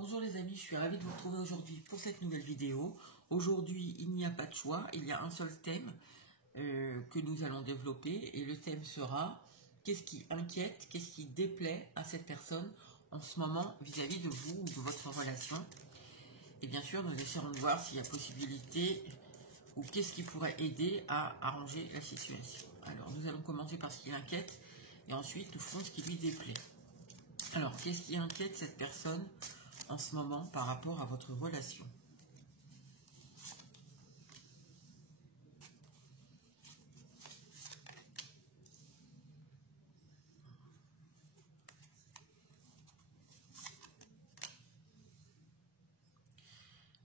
Bonjour les amis, je suis ravie de vous retrouver aujourd'hui pour cette nouvelle vidéo. Aujourd'hui, il n'y a pas de choix, il y a un seul thème que nous allons développer et le thème sera qu'est-ce qui inquiète, qu'est-ce qui déplaît à cette personne en ce moment vis-à-vis de vous ou de votre relation. Et bien sûr, nous essaierons de voir s'il y a possibilité ou qu'est-ce qui pourrait aider à arranger la situation. Alors, nous allons commencer par ce qui l'inquiète et ensuite nous ferons ce qui lui déplaît. Alors, qu'est-ce qui inquiète cette personne en ce moment par rapport à votre relation?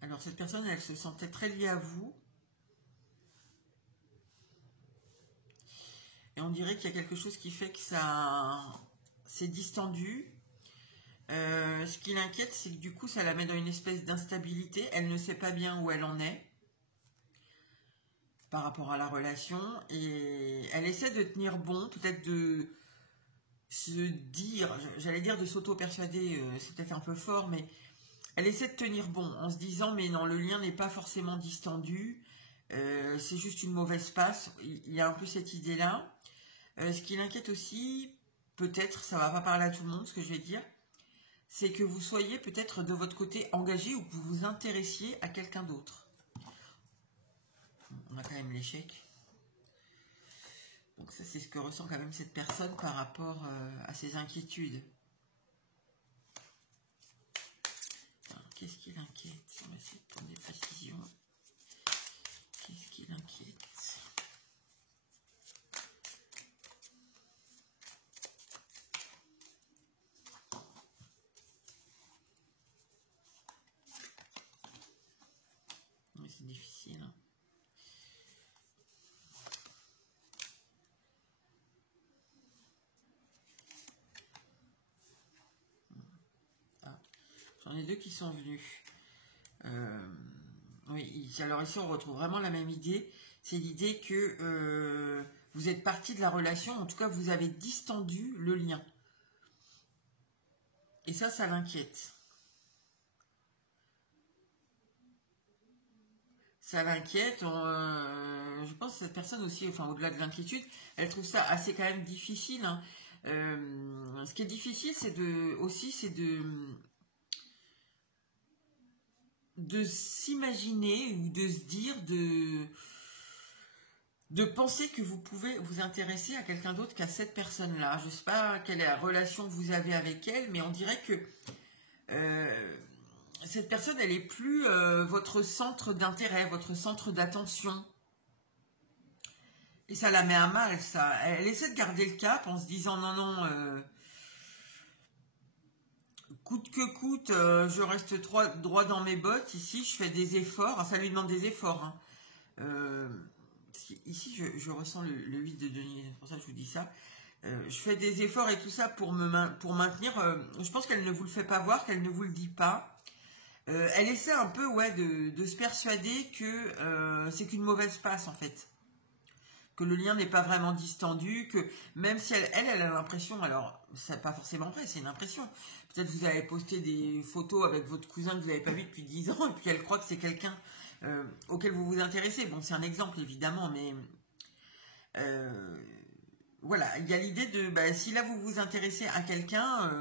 Alors, cette personne, elle se sentait très liée à vous. Et on dirait qu'il y a quelque chose qui fait que ça s'est distendu. Ce qui l'inquiète, c'est que du coup, ça la met dans une espèce d'instabilité. Elle ne sait pas bien où elle en est par rapport à la relation. Et elle essaie de tenir bon, peut-être de se dire, j'allais dire de s'auto-persuader, c'est peut-être un peu fort, mais elle essaie de tenir bon en se disant, mais non, le lien n'est pas forcément distendu. C'est juste une mauvaise passe. Il y a un peu cette idée-là. Ce qui l'inquiète aussi, peut-être, ça va pas parler à tout le monde, ce que je vais dire, c'est que vous soyez peut-être de votre côté engagé ou que vous vous intéressiez à quelqu'un d'autre. On a quand même l'échec. Donc ça, c'est ce que ressent quand même cette personne par rapport à ses inquiétudes. Qu'est-ce qui l'inquiète? On va essayer de prendre des précisions. Qu'est-ce qui l'inquiète? C'est difficile. Hein. Ah, j'en ai deux qui sont venus. Oui, alors ici on retrouve vraiment la même idée. C'est l'idée que vous êtes parti de la relation, en tout cas vous avez distendu le lien. Et ça l'inquiète. Ça l'inquiète. Je pense que cette personne aussi, enfin au-delà de l'inquiétude, elle trouve ça assez quand même difficile. Hein. Ce qui est difficile, c'est de s'imaginer ou de se dire, de penser que vous pouvez vous intéresser à quelqu'un d'autre qu'à cette personne-là. Je ne sais pas quelle est la relation que vous avez avec elle, mais on dirait que cette personne, elle est plus votre centre d'intérêt, votre centre d'attention. Et ça la met à mal, ça. Elle essaie de garder le cap en se disant non, non, coûte que coûte, je reste droit dans mes bottes. Ici, je fais des efforts. Ça lui demande des efforts. Hein. Ici, je ressens le 8 de denier, c'est pour ça que je vous dis ça. Je fais des efforts et tout ça pour maintenir. Je pense qu'elle ne vous le fait pas voir, qu'elle ne vous le dit pas. Elle essaie un peu, ouais, de se persuader que c'est qu'une mauvaise passe en fait. Que le lien n'est pas vraiment distendu, que même si elle a l'impression, alors c'est pas forcément vrai, c'est une impression. Peut-être vous avez posté des photos avec votre cousin que vous n'avez pas vu depuis 10 ans et puis elle croit que c'est quelqu'un auquel vous vous intéressez. Bon, c'est un exemple évidemment, mais voilà, il y a l'idée de, si là vous vous intéressez à quelqu'un,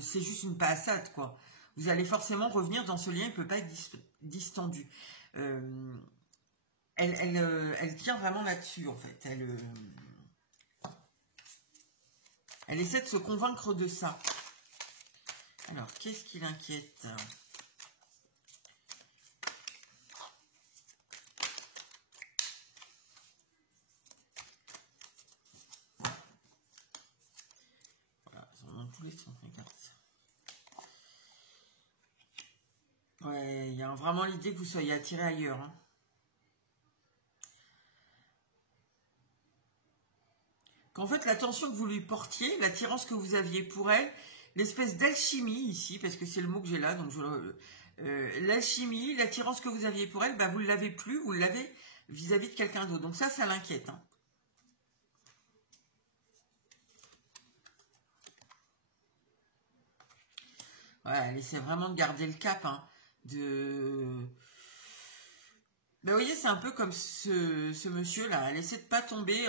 c'est juste une passade quoi. Vous allez forcément revenir dans ce lien, il ne peut pas être distendu. Elle tient vraiment là-dessus, en fait. Elle essaie de se convaincre de ça. Alors, qu'est-ce qui l'inquiète? Voilà, ça montre tous les sons, regarde ça. Ouais, il y a vraiment l'idée que vous soyez attiré ailleurs, hein. Qu'en fait, l'attention que vous lui portiez, l'attirance que vous aviez pour elle, l'espèce d'alchimie ici, parce que c'est le mot que j'ai là, donc l'alchimie, l'attirance que vous aviez pour elle, vous ne l'avez plus, vous l'avez vis-à-vis de quelqu'un d'autre. Donc ça l'inquiète. Hein. Ouais, elle essaie vraiment de garder le cap, hein, de... Ben, vous voyez, c'est un peu comme ce monsieur-là. Elle essaie de pas tomber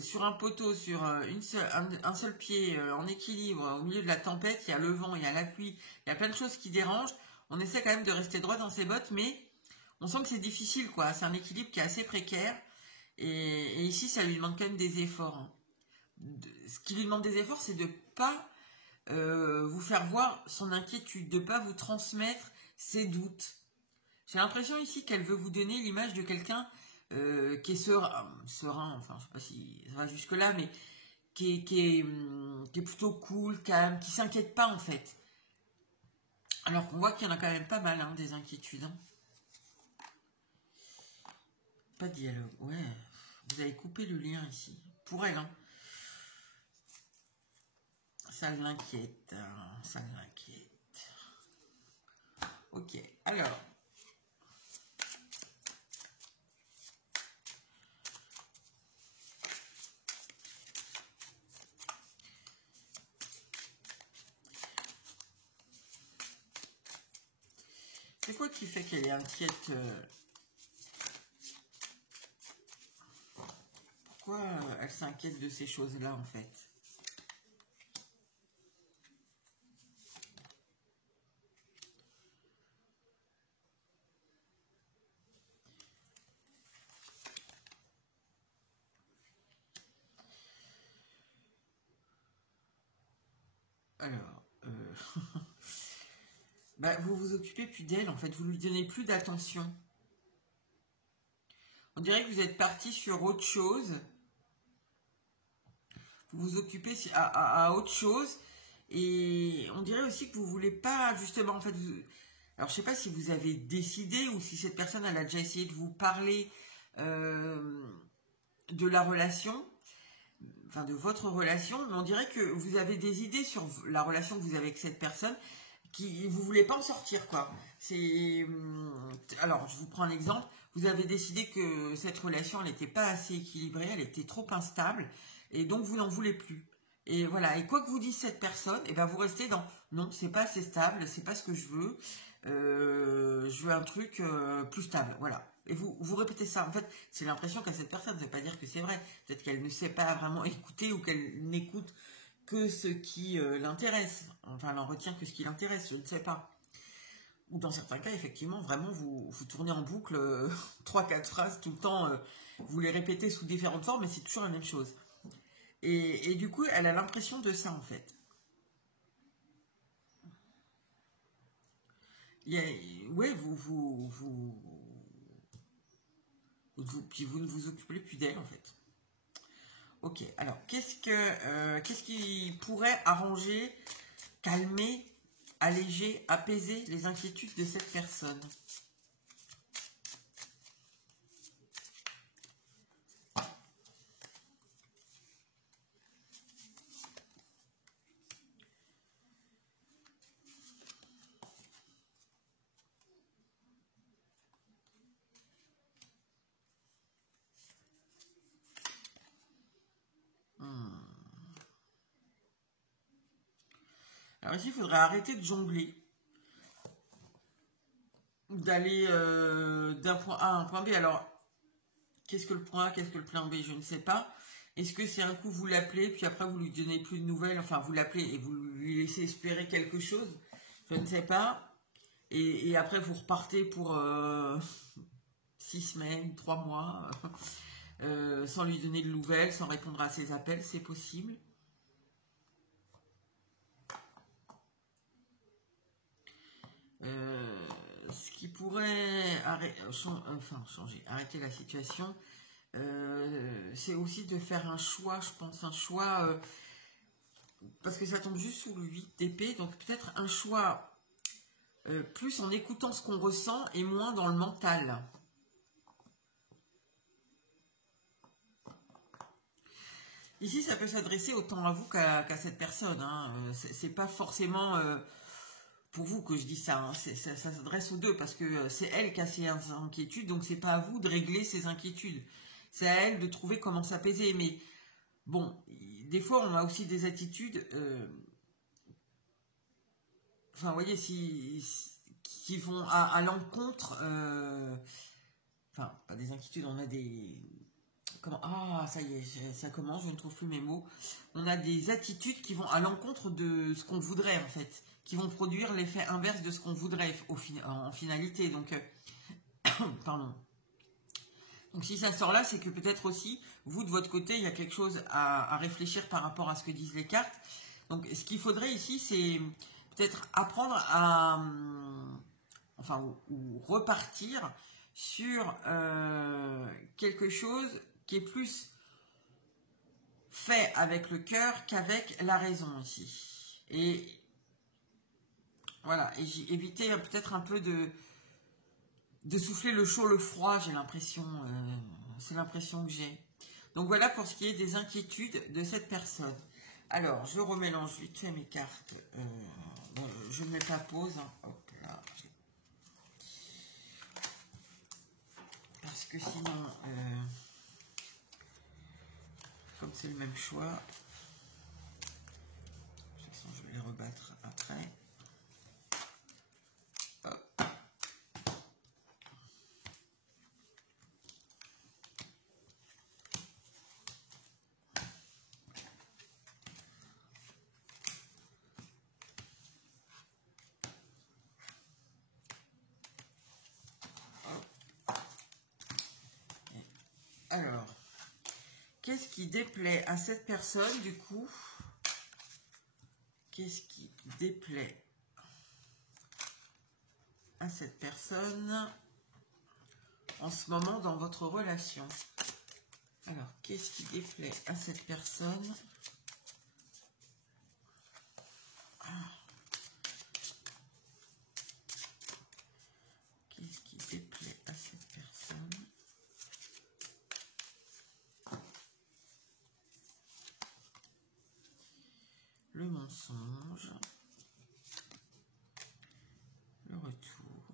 sur un poteau, sur un seul pied, en équilibre, au milieu de la tempête. Il y a le vent, il y a la pluie, il y a plein de choses qui dérangent. On essaie quand même de rester droit dans ses bottes, mais on sent que c'est difficile, quoi. C'est un équilibre qui est assez précaire. Et ici, ça lui demande quand même des efforts, hein. Ce qui lui demande des efforts, c'est de pas vous faire voir son inquiétude, de pas vous transmettre ses doutes. J'ai l'impression ici qu'elle veut vous donner l'image de quelqu'un qui est serein, enfin je sais pas si ça va jusque là, mais qui est plutôt cool, calme, qui s'inquiète pas en fait. Alors qu'on voit qu'il y en a quand même pas mal, hein, des inquiétudes, hein. Pas de dialogue, ouais. Vous avez coupé le lien ici. Pour elle, hein. Ça l'inquiète, hein, ça l'inquiète. Ok, alors. C'est quoi qui fait qu'elle est inquiète Pourquoi elle s'inquiète de ces choses-là, en fait? Alors, bah, vous vous occupez plus d'elle, en fait. Vous lui donnez plus d'attention. On dirait que vous êtes parti sur autre chose. Vous vous occupez à autre chose. Et on dirait aussi que vous voulez pas, justement, en fait, alors je sais pas si vous avez décidé ou si cette personne, elle a déjà essayé de vous parler de la relation, enfin de votre relation, mais on dirait que vous avez des idées sur la relation que vous avez avec cette personne, qui vous voulez pas en sortir, quoi. C'est alors je vous prends un exemple. Vous avez décidé que cette relation elle n'était pas assez équilibrée, elle était trop instable, et donc vous n'en voulez plus. Et voilà. Et quoi que vous dise cette personne, et ben vous restez dans non, c'est pas assez stable, c'est pas ce que je veux. Je veux un truc plus stable, voilà. Et vous répétez ça. En fait, c'est l'impression qu'a cette personne. Ça ne veut pas dire que c'est vrai. Peut-être qu'elle ne sait pas vraiment écouter ou qu'elle n'écoute que ce qui l'intéresse. Enfin, elle en retient que ce qui l'intéresse, je ne sais pas. Ou dans certains cas, effectivement, vraiment, vous tournez en boucle 3-4 phrases tout le temps. Vous les répétez sous différentes formes, mais c'est toujours la même chose. Et du coup, elle a l'impression de ça, en fait. Ouais, puis vous ne vous occupez plus d'elle, en fait. Ok, alors qu'est-ce qui pourrait arranger, calmer, alléger, apaiser les inquiétudes de cette personne? Alors ici, il faudrait arrêter de jongler, d'aller d'un point A à un point B. Alors, qu'est-ce que le point A, qu'est-ce que le point B? Je ne sais pas. Est-ce que c'est un coup vous l'appelez, puis après vous lui donnez plus de nouvelles, enfin vous l'appelez et vous lui laissez espérer quelque chose? Je ne sais pas. Et après vous repartez pour 6 semaines, 3 mois, sans lui donner de nouvelles, sans répondre à ses appels, c'est possible. Ce qui pourrait arrêter la situation, c'est aussi de faire un choix, je pense, un choix, parce que ça tombe juste sous le 8 d'épée, donc peut-être un choix plus en écoutant ce qu'on ressent et moins dans le mental. Ici, ça peut s'adresser autant à vous qu'à cette personne, hein. C'est pas forcément pour vous que je dis ça, hein. Ça s'adresse aux deux parce que c'est elle qui a ses inquiétudes, donc c'est pas à vous de régler ses inquiétudes. C'est à elle de trouver comment s'apaiser. Mais bon, des fois, on a aussi des attitudes enfin, vous voyez, qui vont à l'encontre, enfin, pas des inquiétudes, on a des... Comment, ah, ça y est, ça commence, je ne trouve plus mes mots. On a des attitudes qui vont à l'encontre de ce qu'on voudrait, en fait, qui vont produire l'effet inverse de ce qu'on voudrait en finalité. Donc, pardon. Donc, si ça sort là, c'est que peut-être aussi, vous, de votre côté, il y a quelque chose à réfléchir par rapport à ce que disent les cartes. Donc, ce qu'il faudrait ici, c'est peut-être apprendre à... Enfin, ou repartir sur quelque chose qui est plus fait avec le cœur qu'avec la raison ici. Et voilà, et j'ai évité peut-être un peu de souffler le chaud, le froid, j'ai l'impression, c'est l'impression que j'ai. Donc voilà pour ce qui est des inquiétudes de cette personne. Alors, je remélange vite fait mes cartes. Je mets pas pause. Hein. Hop là. Parce que sinon, comme c'est le même choix, de toute façon, je vais les rebattre après. Hop. Alors, qu'est-ce qui déplaît à cette personne du coup? Qu'est-ce qui déplaît à cette personne en ce moment dans votre relation? Alors, qu'est-ce qui déplaît à cette personne? Qu'est-ce qui déplaît à cette personne? Le mensonge, le retour,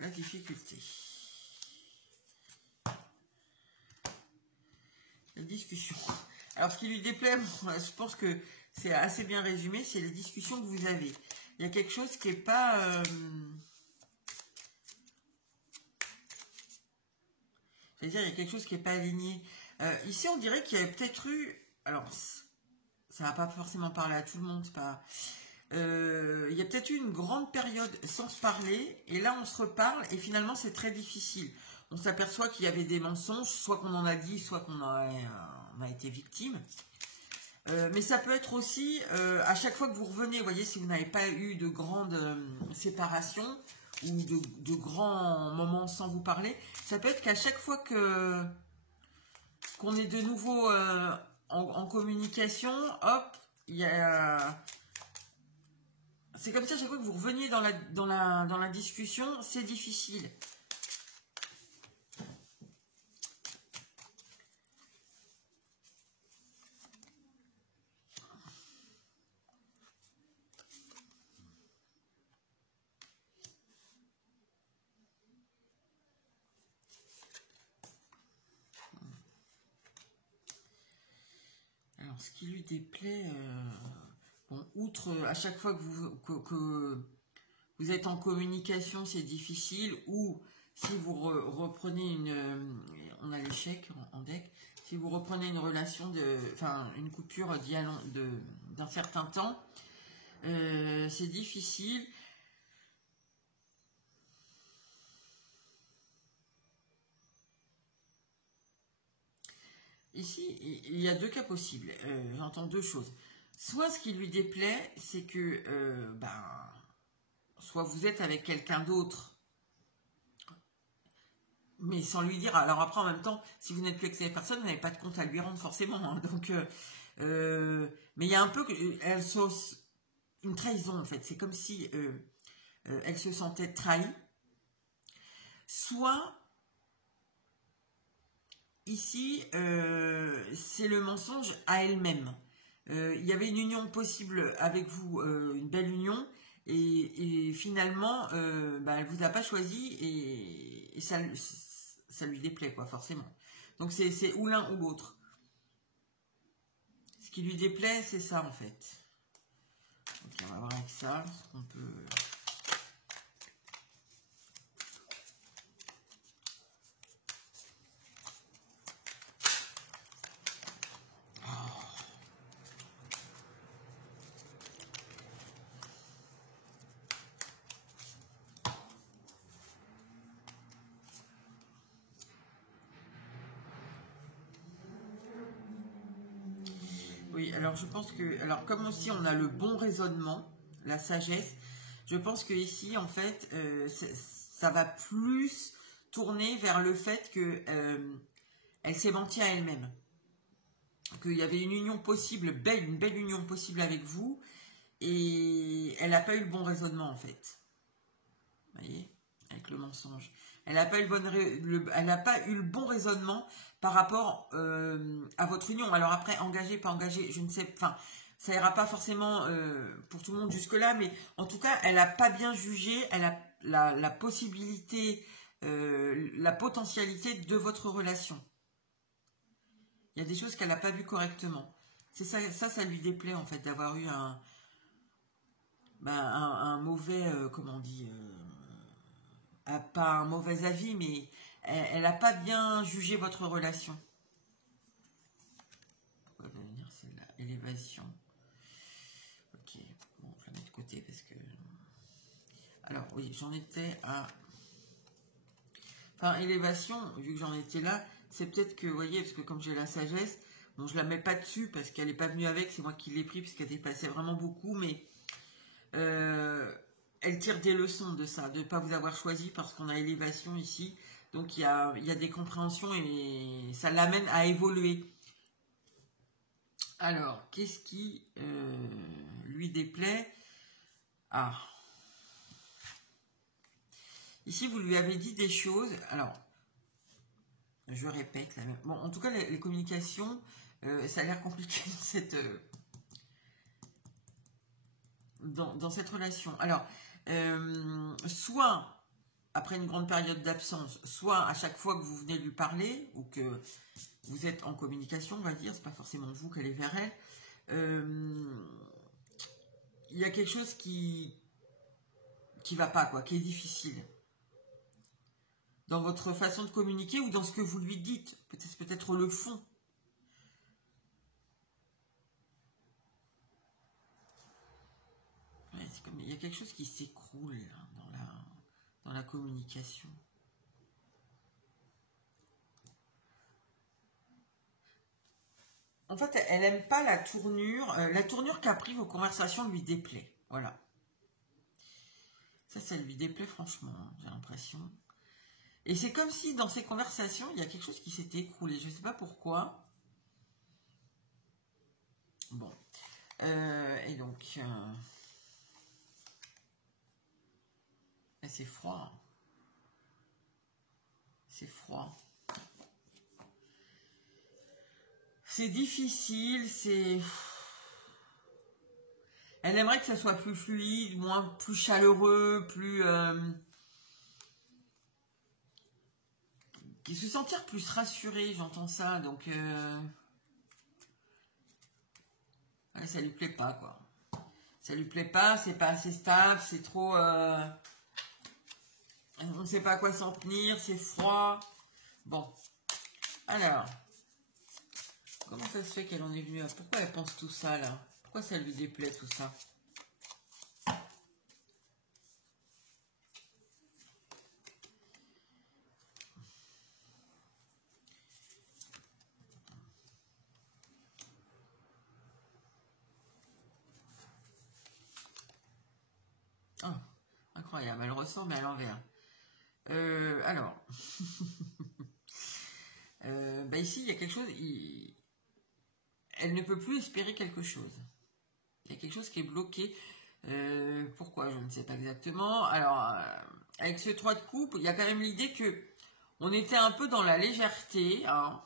la difficulté, la discussion. Alors, ce qui lui déplaît, je pense que c'est assez bien résumé, c'est les discussions que vous avez. Il y a quelque chose qui n'est pas... c'est-à-dire, il y a quelque chose qui n'est pas aligné. Ici, on dirait qu'il y a peut-être eu... Alors, ça va pas forcément parler à tout le monde, c'est pas... il y a peut-être eu une grande période sans se parler, et là, on se reparle, et finalement, c'est très difficile. On s'aperçoit qu'il y avait des mensonges, soit qu'on en a dit, soit qu'on on a été victime. Mais ça peut être aussi, à chaque fois que vous revenez, vous voyez, si vous n'avez pas eu de grandes séparations, ou de grands moments sans vous parler, ça peut être qu'à chaque fois qu'on est de nouveau en communication, hop, il y a... C'est comme ça, à chaque fois que vous reveniez dans la discussion, c'est difficile. Alors, ce qui lui déplaît, bon, outre à chaque fois que vous êtes en communication, c'est difficile, ou si vous reprenez on a l'échec en deck, si vous reprenez une relation enfin, une coupure d'un certain temps, c'est difficile. Ici, il y a deux cas possibles. J'entends deux choses. Soit ce qui lui déplaît, c'est que soit vous êtes avec quelqu'un d'autre, mais sans lui dire. Alors après, en même temps, si vous n'êtes plus avec cette personne, vous n'avez pas de compte à lui rendre forcément. Hein. Donc, mais il y a un peu une trahison en fait. C'est comme si elle se sentait trahie. Soit ici, c'est le mensonge à elle-même. Il y avait une union possible avec vous, une belle union, et finalement, elle vous a pas choisi, et ça lui déplaît, quoi, forcément. Donc c'est ou l'un ou l'autre. Ce qui lui déplaît, c'est ça, en fait. ça, ce qu'on peut... Oui, alors je pense que, alors comme aussi on a le bon raisonnement, la sagesse, je pense que ici en fait, ça va plus tourner vers le fait que elle s'est mentie à elle-même, qu'il y avait une union possible, une belle union possible avec vous, et elle n'a pas eu le bon raisonnement en fait. Vous voyez, avec le mensonge. Elle n'a pas eu le bon raisonnement par rapport à votre union. Alors après, engagé, pas engagé, je ne sais, enfin, ça ira pas forcément pour tout le monde jusque-là, mais en tout cas, elle n'a pas bien jugé, elle a la possibilité, la potentialité de votre relation. Il y a des choses qu'elle n'a pas vues correctement. C'est ça lui déplaît en fait, d'avoir eu un mauvais, comment on dit, pas un mauvais avis, mais elle n'a pas bien jugé votre relation. Pourquoi va venir celle-là? Élévation. Ok, bon, je la mets de côté parce que... Alors, oui, j'en étais à... Enfin, élévation, vu que j'en étais là, c'est peut-être que, vous voyez, parce que comme j'ai la sagesse, bon, je la mets pas dessus parce qu'elle n'est pas venue avec, c'est moi qui l'ai pris parce qu'elle dépassait vraiment beaucoup, mais... elle tire des leçons de ça, de ne pas vous avoir choisi parce qu'on a élévation ici. Donc il y a des compréhensions et ça l'amène à évoluer. Alors, qu'est-ce qui lui déplaît? Ah. Ici, vous lui avez dit des choses. Alors, je répète. Bon, en tout cas, les communications, ça a l'air compliqué dans cette relation. Alors, soit après une grande période d'absence, soit à chaque fois que vous venez lui parler ou que vous êtes en communication, on va dire, c'est pas forcément vous qu'elle est vers elle, il y a quelque chose qui va pas, quoi, qui est difficile dans votre façon de communiquer ou dans ce que vous lui dites, peut-être le fond. Ouais, c'est comme il y a quelque chose qui s'écroule dans la communication. En fait, elle n'aime pas la tournure qu'a pris vos conversations lui déplaît. Voilà. Ça lui déplaît franchement, hein, j'ai l'impression. Et c'est comme si dans ces conversations, il y a quelque chose qui s'était écroulé. Je ne sais pas pourquoi. Bon. Et donc... c'est froid. C'est froid. C'est difficile, Elle aimerait que ça soit plus fluide, plus chaleureux, plus... se sentir plus rassurée, j'entends ça, donc... Ouais, ça lui plaît pas, quoi. Ça lui plaît pas, c'est pas assez stable, c'est trop... On ne sait pas à quoi s'en tenir, c'est froid. Bon. Alors... Comment ça se fait qu'elle en est venue à... Pourquoi elle pense tout ça, là? Pourquoi ça lui déplaît, tout ça? Oh, incroyable, elle ressent, mais à l'envers. Alors... ici, il y a quelque chose... Elle ne peut plus espérer quelque chose. Il y a quelque chose qui est bloqué. Pourquoi? Je ne sais pas exactement. Alors, avec ce 3 de coupe, il y a quand même l'idée que on était un peu dans la légèreté. Hein.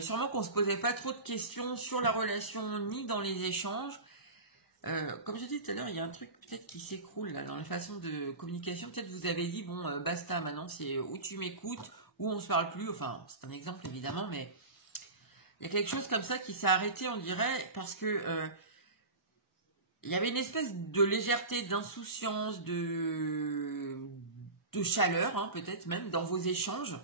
Sûrement qu'on ne se posait pas trop de questions sur la relation ni dans les échanges. Comme je disais tout à l'heure, il y a un truc peut-être qui s'écroule là dans la façon de communication. Peut-être vous avez dit, bon, basta, maintenant c'est où tu m'écoutes, ou on se parle plus. Enfin, c'est un exemple évidemment, mais il y a quelque chose comme ça qui s'est arrêté, on dirait, parce que il y avait une espèce de légèreté, d'insouciance, de chaleur, hein, peut-être même, dans vos échanges,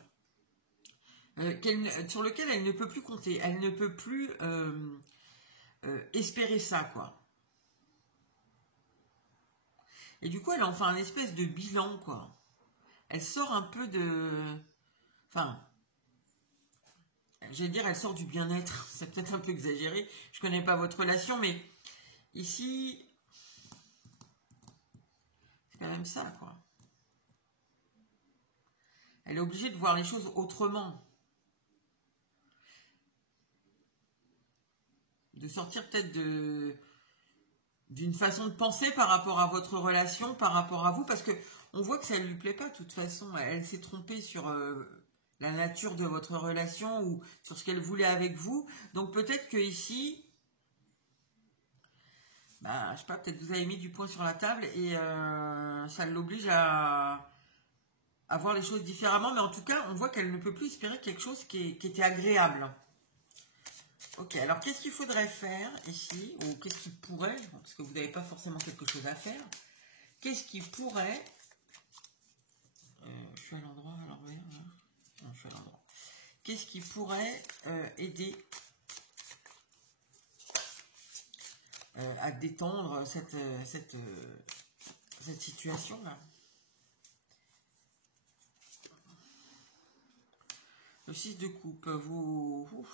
sur lequel elle ne peut plus compter. Elle ne peut plus espérer ça, quoi. Et du coup, elle en fait un espèce de bilan, quoi. Elle sort un peu de... Enfin, je vais dire, elle sort du bien-être. C'est peut-être un peu exagéré. Je connais pas votre relation, mais ici, c'est quand même ça, quoi. Elle est obligée de voir les choses autrement. De sortir peut-être d'une façon de penser par rapport à votre relation, par rapport à vous, parce que on voit que ça ne lui plaît pas de toute façon. Elle s'est trompée sur la nature de votre relation ou sur ce qu'elle voulait avec vous. Donc peut-être que ici, bah, je sais pas, peut-être vous avez mis du poing sur la table et ça l'oblige à voir les choses différemment. Mais en tout cas, on voit qu'elle ne peut plus espérer quelque chose qui était agréable. Ok, alors qu'est-ce qu'il faudrait faire ici, ou qu'est-ce qui pourrait, parce que vous n'avez pas forcément quelque chose à faire, qu'est-ce qui pourrait, je suis à l'endroit, à l'envers, non, je suis à l'endroit, qu'est-ce qui pourrait aider à détendre cette situation-là? Le 6 de coupe, vous...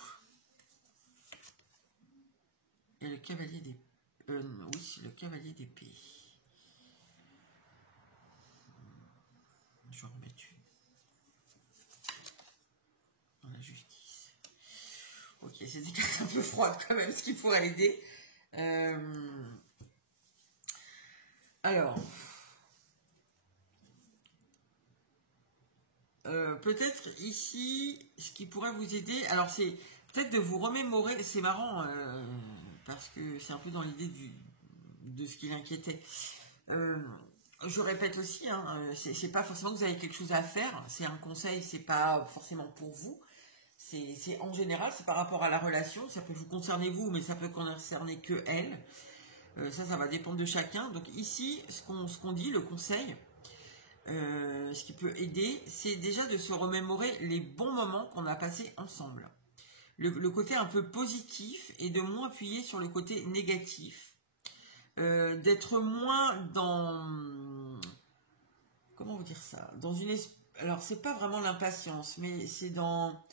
Et le cavalier des... oui, le cavalier d'épée. Je vais en remettre une. Dans la justice. Ok, c'est des cartes un peu froides quand même, ce qui pourrait aider. Alors... peut-être ici, ce qui pourrait vous aider, alors c'est peut-être de vous remémorer, c'est marrant, parce que c'est un peu dans l'idée de ce qui l'inquiétait. Je répète aussi, hein, c'est pas forcément que vous avez quelque chose à faire, c'est un conseil, c'est pas forcément pour vous, c'est en général, c'est par rapport à la relation, ça peut vous concerner vous, mais ça peut concerner que elle. Ça va dépendre de chacun. Donc ici, ce qu'on dit, le conseil, ce qui peut aider, c'est déjà de se remémorer les bons moments qu'on a passés ensemble. Le côté un peu positif et de moins appuyer sur le côté négatif. D'être moins dans... Comment vous dire ça? Dans une... Alors, c'est pas vraiment l'impatience, mais c'est dans...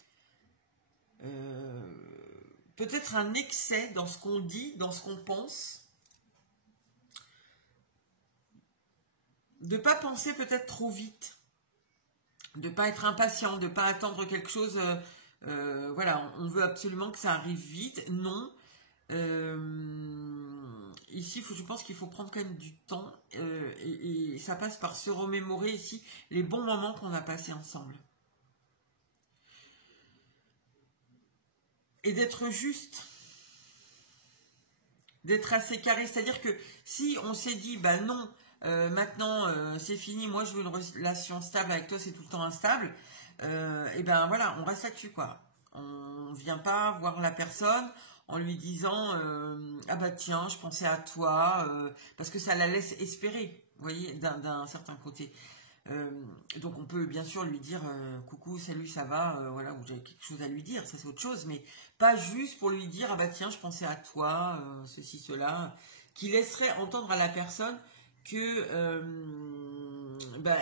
peut-être un excès dans ce qu'on dit, dans ce qu'on pense. De pas penser peut-être trop vite. De pas être impatient, de pas attendre quelque chose... voilà, on veut absolument que ça arrive vite. Non. Ici, je pense qu'il faut prendre quand même du temps et ça passe par se remémorer ici les bons moments qu'on a passés ensemble. Et d'être juste, d'être assez carré, c'est-à-dire que si on s'est dit, bah non, maintenant c'est fini, moi je veux une relation stable avec toi, c'est tout le temps instable, et ben voilà, on reste là-dessus quoi. On vient pas voir la personne en lui disant ah bah tiens, je pensais à toi, parce que ça la laisse espérer, vous voyez, d'un certain côté. Donc on peut bien sûr lui dire coucou, salut, ça va, voilà, ou j'ai quelque chose à lui dire, ça c'est autre chose, mais pas juste pour lui dire ah bah tiens, je pensais à toi, ceci, cela, qui laisserait entendre à la personne que bah,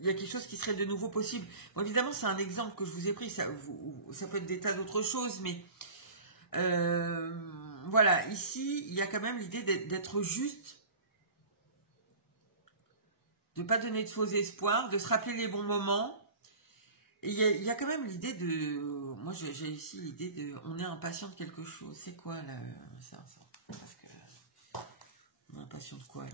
il y a quelque chose qui serait de nouveau possible. Bon, évidemment, c'est un exemple que je vous ai pris, ça peut être des tas d'autres choses, mais voilà, ici, il y a quand même l'idée d'être juste, de ne pas donner de faux espoirs, de se rappeler les bons moments. Et il y a quand même l'idée de... Moi, j'ai ici l'idée de... On est impatient de quelque chose. C'est quoi, là ça parce que... On est impatient de quoi, là?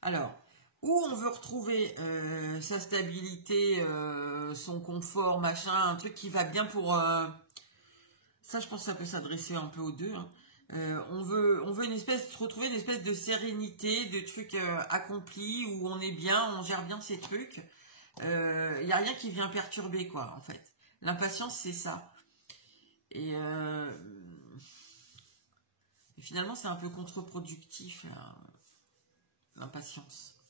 Alors, où on veut retrouver sa stabilité, son confort, machin, un truc qui va bien pour Ça, je pense que ça peut s'adresser un peu aux deux. Hein. On veut retrouver une espèce de sérénité, de trucs accomplis, où on est bien, on gère bien ces trucs. Il n'y a rien qui vient perturber, quoi, en fait. L'impatience, c'est ça. Et finalement, c'est un peu contre-productif, l'impatience.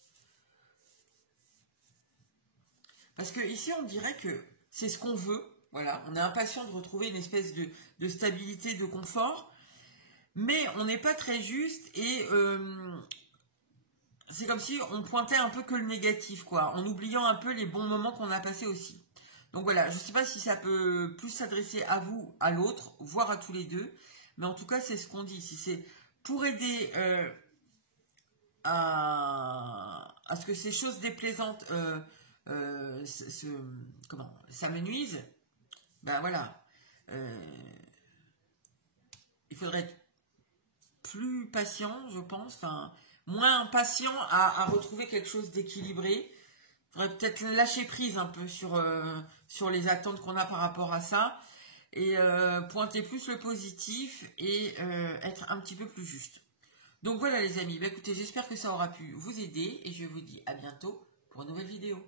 Parce que ici, on dirait que c'est ce qu'on veut. Voilà, on est impatient de retrouver une espèce de stabilité, de confort. Mais on n'est pas très juste et c'est comme si on pointait un peu que le négatif, quoi, en oubliant un peu les bons moments qu'on a passés aussi. Donc voilà, je ne sais pas si ça peut plus s'adresser à vous, à l'autre, voire à tous les deux, mais en tout cas, c'est ce qu'on dit. Si c'est pour aider à ce que ces choses déplaisantes s'amenuisent, ben voilà, il faudrait être plus patient, je pense, enfin, moins patient à retrouver quelque chose d'équilibré. Il faudrait peut-être lâcher prise un peu sur les attentes qu'on a par rapport à ça et pointer plus le positif et être un petit peu plus juste. Donc voilà les amis, bah, écoutez, j'espère que ça aura pu vous aider et je vous dis à bientôt pour une nouvelle vidéo.